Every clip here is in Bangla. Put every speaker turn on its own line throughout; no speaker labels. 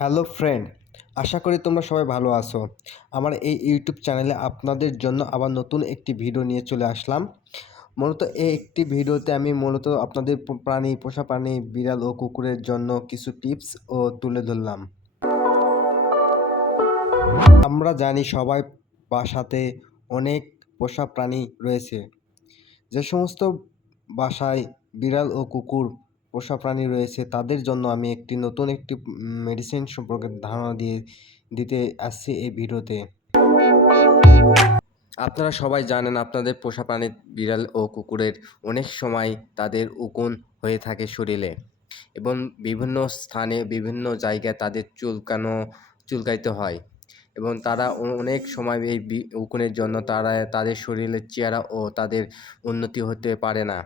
হ্যালো ফ্রেন্ড, আশা করি তোমরা সবাই ভালো আছো। আমার এই ইউটিউব চ্যানেলে আপনাদের জন্য আবার নতুন একটি ভিডিও নিয়ে চলে আসলাম। মূলত এই একটি ভিডিওতে আমি মূলত আপনাদের প্রাণী, পোষা প্রাণী, বিড়াল ও কুকুরের জন্য কিছু টিপস ও তুলে ধরলাম। আমরা জানি সবাই বাসাতে অনেক পোষা প্রাণী রয়েছে। যে সমস্ত বাসায় বিড়াল ও কুকুর পোষা প্রাণী রয়েছে, তাদের জন্য আমি একটি নতুন একটি মেডিসিন সম্পর্কে ধারণা দিয়ে, দিতে আসছি এই ভিডিওতে। আপনারা সবাই জানেন আপনাদের পোষা প্রাণী বিড়াল ও কুকুরের অনেক সময় তাদের উকুন হয়ে থাকে শরীরে এবং বিভিন্ন স্থানে, বিভিন্ন জায়গায় তাদের চুলকানো, চুলকাইতে হয় এবং তারা অনেক সময় এই উকুনের জন্য তারা, তাদের শরীরের চেহারা ও তাদের উন্নতি হতে পারে না।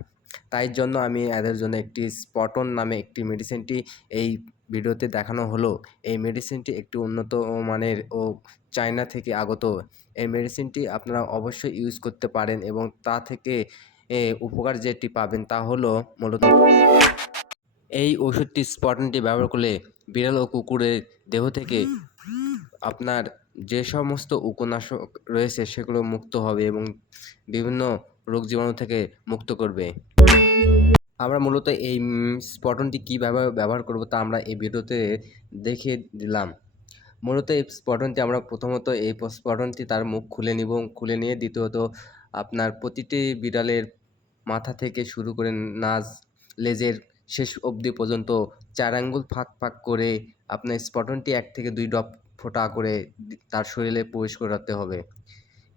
তাই জন্য আমি এদের জন্য একটি স্পটন নামে একটি মেডিসিনটি এই ভিডিওতে দেখানো হলো। এই মেডিসিনটি একটি উন্নত মানের ও চায়না থেকে আগত। এই মেডিসিনটি আপনারা অবশ্যই ইউজ করতে পারেন এবং তা থেকে উপকার যেটি পাবেন তা হলো মূলত এই ওষুধটি স্পটনটি ব্যবহার করলে বিড়াল ও কুকুরের দেহ থেকে আপনার যে সমস্ত উপনাশক রয়েছে সেগুলো মুক্ত হবে এবং বিভিন্ন রোগ জীবাণু থেকে মুক্ত করবে। আমরা মূলত এই স্পটনটি কীভাবে ব্যবহার ব্যবহার করব তা আমরা এই ভিডিওতে দেখিয়ে দিলাম। মূলত এই স্পটনটি আমরা প্রথমত এই স্পটনটি তার মুখ খুলে নিব। খুলে নিয়ে দ্বিতীয়ত আপনার প্রতিটি বিড়ালের মাথা থেকে শুরু করে নাজ, লেজের শেষ অবধি পর্যন্ত চার আঙ্গুল ফাঁক ফাঁক করে আপনার স্পটনটি এক থেকে দুই ডপ ফোঁটা করে তার শরীরে প্রবেশ করাতে হবে।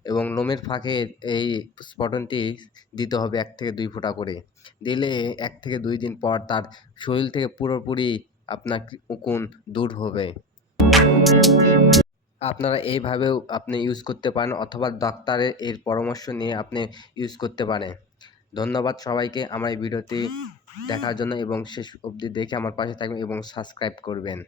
এবং লোমের ফাঁকে এই স্পটনটি দিতে হবে এক থেকে দুই ফোঁটা করে। দিলে এক থেকে দুই দিন পর তার শরীর থেকে পুরোপুরি আপনার উকুন দূর হবে। আপনারা এইভাবেও আপনি ইউজ করতে পারেন অথবা ডাক্তারের এর পরামর্শ নিয়ে আপনি ইউজ করতে পারেন। ধন্যবাদ সবাইকে, আমার এই ভিডিওটি দেখার জন্য এবং শেষ অবধি দেখে আমার পাশে থাকবেন এবং সাবস্ক্রাইব করবেন।